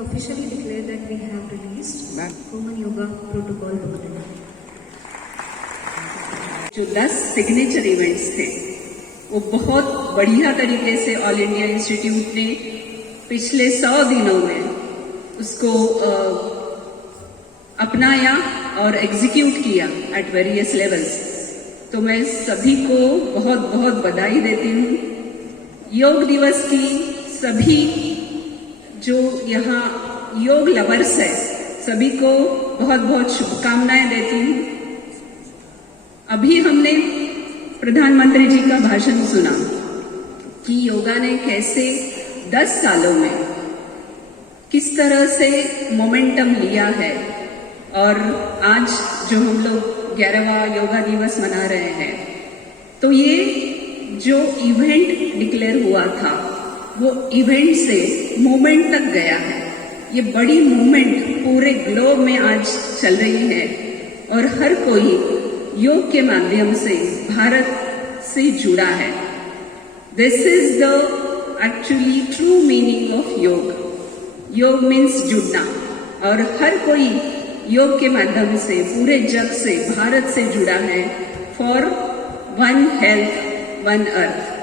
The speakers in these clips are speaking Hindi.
officially declare that we have released Human Yoga Protocol Bulletin. जो 10 सिग्नेचर इवेंट्स थे वो बहुत बढ़िया तरीके से ऑल इंडिया इंस्टीट्यूट ने पिछले 100 दिनों में उसको अपनाया और एग्जीक्यूट किया एट वेरियस लेवल्स। तो मैं सभी को बहुत बहुत बधाई देती हूँ। योग दिवस की सभी जो यहाँ योग लवर्स है सभी को बहुत बहुत शुभकामनाएं देती हूँ। अभी हमने प्रधानमंत्री जी का भाषण सुना कि योगा ने कैसे 10 सालों में किस तरह से मोमेंटम लिया है और आज जो हम लोग 11वां योगा दिवस मना रहे हैं तो ये जो इवेंट डिक्लेयर हुआ था वो इवेंट से मूवमेंट तक गया है। ये बड़ी मूवमेंट पूरे ग्लोब में आज चल रही है और हर कोई योग के माध्यम से भारत से जुड़ा है। This is the actually true meaning of योग। योग मीन्स जुड़ना और हर कोई योग के माध्यम से पूरे जग से भारत से जुड़ा है for one health one earth.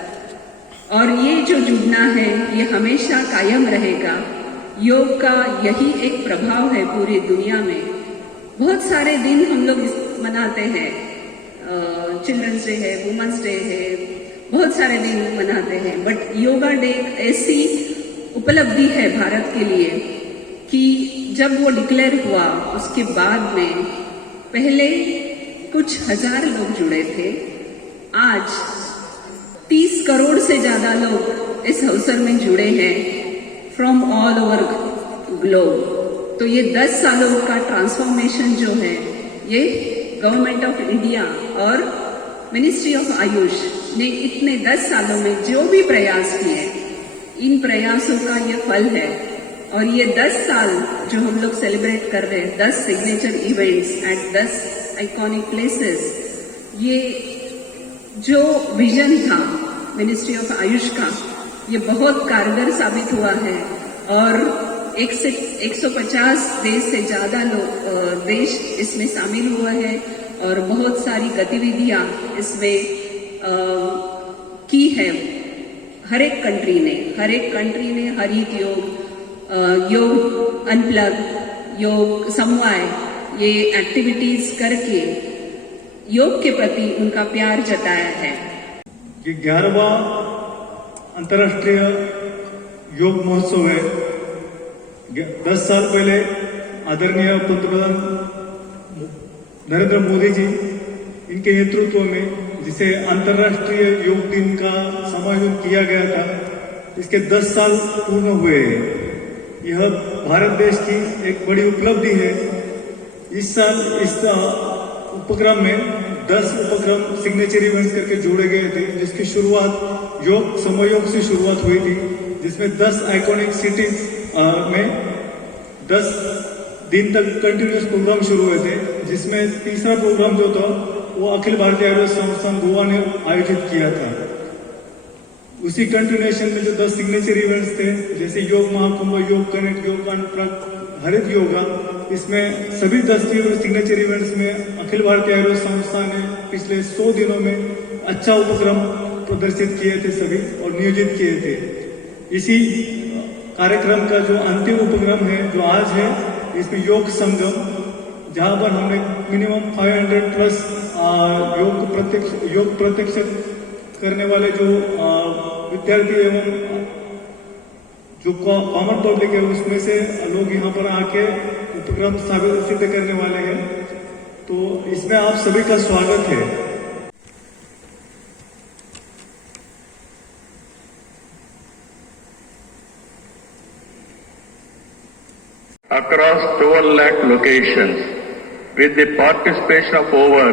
और ये जो जुड़ना है ये हमेशा कायम रहेगा। योग का यही एक प्रभाव है पूरी दुनिया में। बहुत सारे दिन हम लोग मनाते हैं, चिल्ड्रंस डे है, वुमेन्स डे है, बहुत सारे दिन मनाते हैं, बट योगा डे ऐसी उपलब्धि है भारत के लिए कि जब वो डिक्लेयर हुआ उसके बाद में पहले कुछ हजार लोग जुड़े थे, आज 30 करोड़ से ज्यादा लोग इस अवसर में जुड़े हैं फ्रॉम ऑल ओवर ग्लोब। तो ये 10 सालों का ट्रांसफॉर्मेशन जो है ये गवर्नमेंट ऑफ इंडिया और मिनिस्ट्री ऑफ आयुष ने इतने 10 सालों में जो भी प्रयास किए इन प्रयासों का ये फल है। और ये 10 साल जो हम लोग सेलिब्रेट कर रहे हैं, 10 signature events at 10 iconic places, ये जो विजन था मिनिस्ट्री ऑफ आयुष का ये बहुत कारगर साबित हुआ है और 150 देश से ज्यादा लोग देश इसमें शामिल हुए हैं और बहुत सारी गतिविधियां इसमें की है। हर एक कंट्री ने हरित योग, योग अनप्लग, योग समवाय, ये एक्टिविटीज करके योग के प्रति उनका प्यार जताया है। ये 11वां अंतर्राष्ट्रीय योग महोत्सव है। 10 साल पहले आदरणीय पंतप्रधान नरेंद्र मोदी जी इनके नेतृत्व में जिसे अंतर्राष्ट्रीय योग दिन का समायोजन किया गया था, इसके 10 साल पूर्ण हुए हैं। यह भारत देश की एक बड़ी उपलब्धि है। इस साल इस उपक्रम में 10 उपक्रम सिग्नेचर इवेंट्स करके जोड़े गए थे, जिसकी शुरुआत योग समयोग से शुरुआत हुई थी, जिसमें 10 आइकॉनिक सिटीज में 10 दिन तक कंटिन्यूस प्रोग्राम शुरू हुए थे, जिसमें तीसरा प्रोग्राम जो था वो अखिल भारतीय आयुर्वेद संस्थान गोवा ने आयोजित किया था। उसी कंटिन्यूएशन में जो 10 सिग्नेचर इवेंट्स थे जैसे योग महाकुंभ, योग कनेक्ट, योग अनप्लग, हरित योगा, इसमें सभी 10 सिग्नेचर इवेंट्स में अखिल भारतीय आयुर्वेद संस्थान ने पिछले 100 दिनों में अच्छा उपक्रम प्रदर्शित किए थे सभी और नियोजित किए थे। इसी कार्यक्रम का जो अंतिम उपक्रम है जो आज है, इसमें योग संगम, जहां पर हमने मिनिमम 500 प्लस योग प्रत्यक्ष करने वाले जो विद्यार्थी एवं जो कॉमन पब्लिक है उसमें से लोग यहाँ पर आके उपक्रम सिद्ध करने वाले हैं। तो इसमें आप सभी का स्वागत है। Across 12 lakh locations, with the participation of over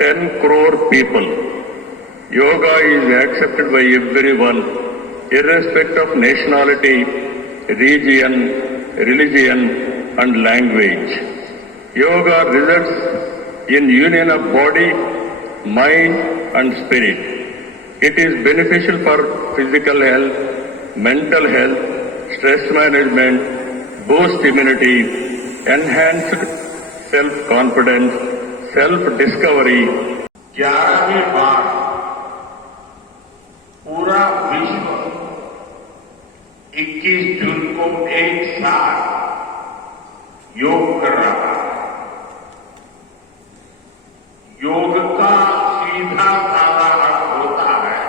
10 crore people, yoga is accepted by everyone, irrespective of nationality, region, religion, and language. Yoga results in union of body, mind, and spirit. It is beneficial for physical health, mental health, stress management, boost immunity, enhanced self-confidence, self-discovery. 11वीं बार पूरा विश्व 21 जून को एक साथ योग कर रहा है। योग का सीधा साधा अर्थ होता है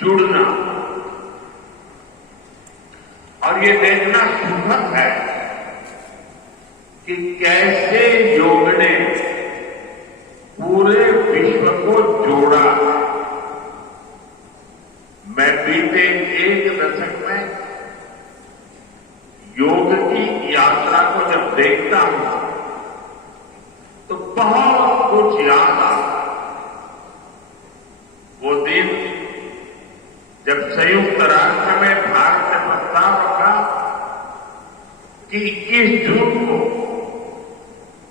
जुड़ना, और ये देखना सुखद है कि कैसे योग ने पूरे विश्व को जोड़ा। मैं बीते एक दशक में योग की यात्रा को जब देखता हूं तो बहुत कुछ याद आता। वो दिन जब संयुक्त राष्ट्र में भारत ने प्रस्ताव रखा कि 21 जून को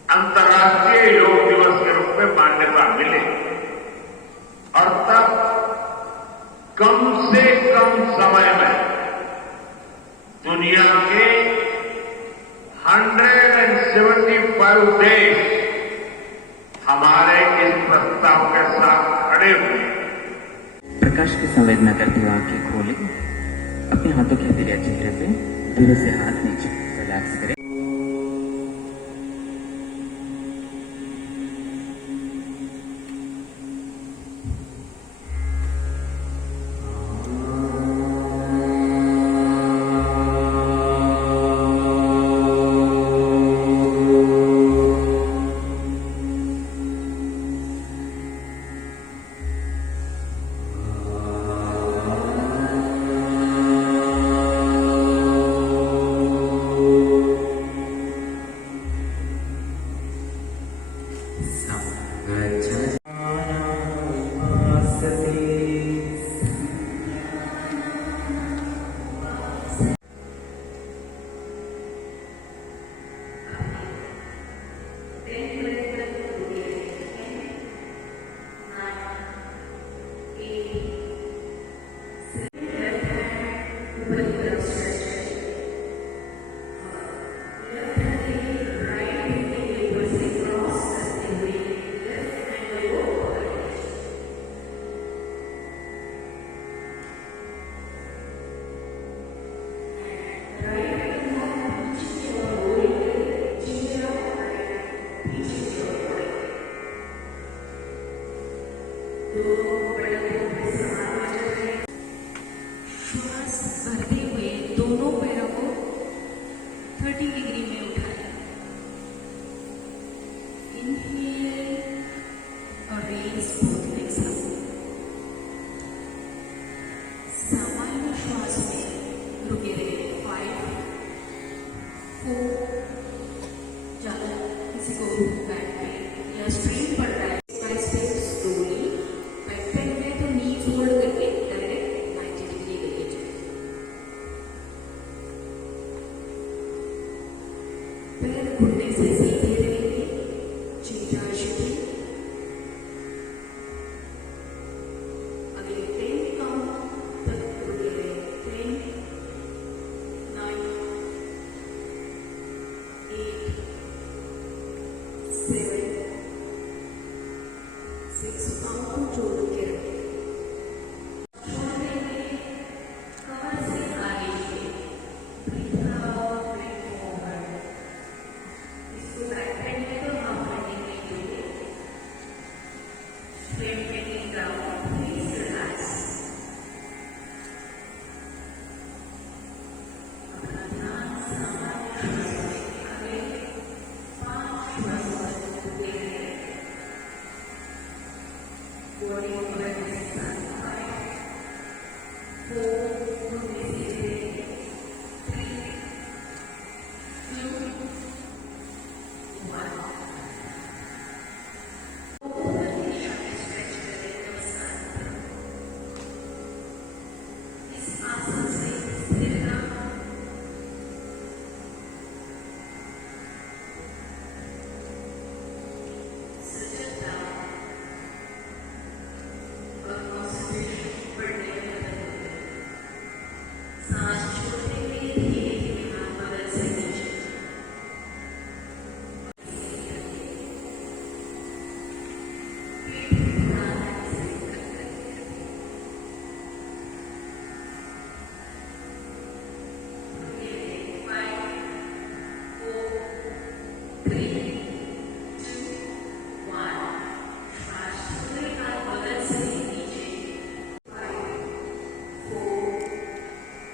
अंतर्राष्ट्रीय योग दिवस के रूप में मान्यता मिले, और तब कम से कम समय में दुनिया के 175 देश हमारे इस प्रस्ताव के साथ खड़े हुए। प्रकाश की संवेदना करते हुए आंखें खोलें, अपने हाथों के हथेलियां चेहरे पे धीरे से हाथ नीचे रिलैक्स करें। श्वास भरते हुए दोनों पैरों को 30 डिग्री में उठाएं। इनहेल और रेज बोथ लेग्स अप। सामान्य श्वास में रुके रहे 5, 4, ज्यादा किसी को बैक पेन या स्ट्रेन पड़ रहा है, स्लोली बैक पेन में तो नी फोल्ड करके डायरेक्ट 90 डिग्री लेके चले। पैर घुटने से सीधे रहेंगे, चिंता शिथिल। अगले 10 काउंट तक रुके रहे। 10, 9, 8, 7, 6 पाँव को जोड़ के रखें। छोड़ने में कमर से आगे बढ़ें। Breathe out, breathe forward.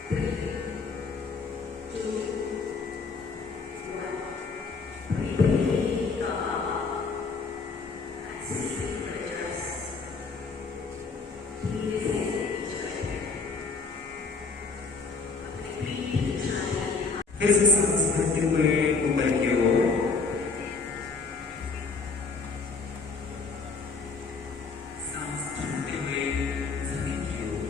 फिर से सांस भरते हुए ऊपर की ओर, सांस छोड़ते हुए जमीन की ओर,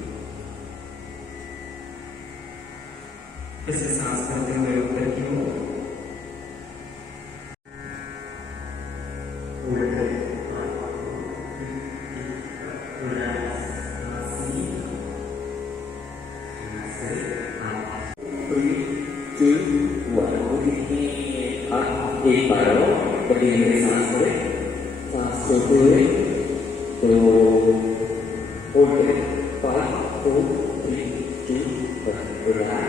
फिर से सांस भरते हुए ऊपर की ओर, एक बार बड़ी गहरी सांस लें, सांस छोड़ते हुए तो होल्ड करें 5 4 3 2 1 रिलैक्स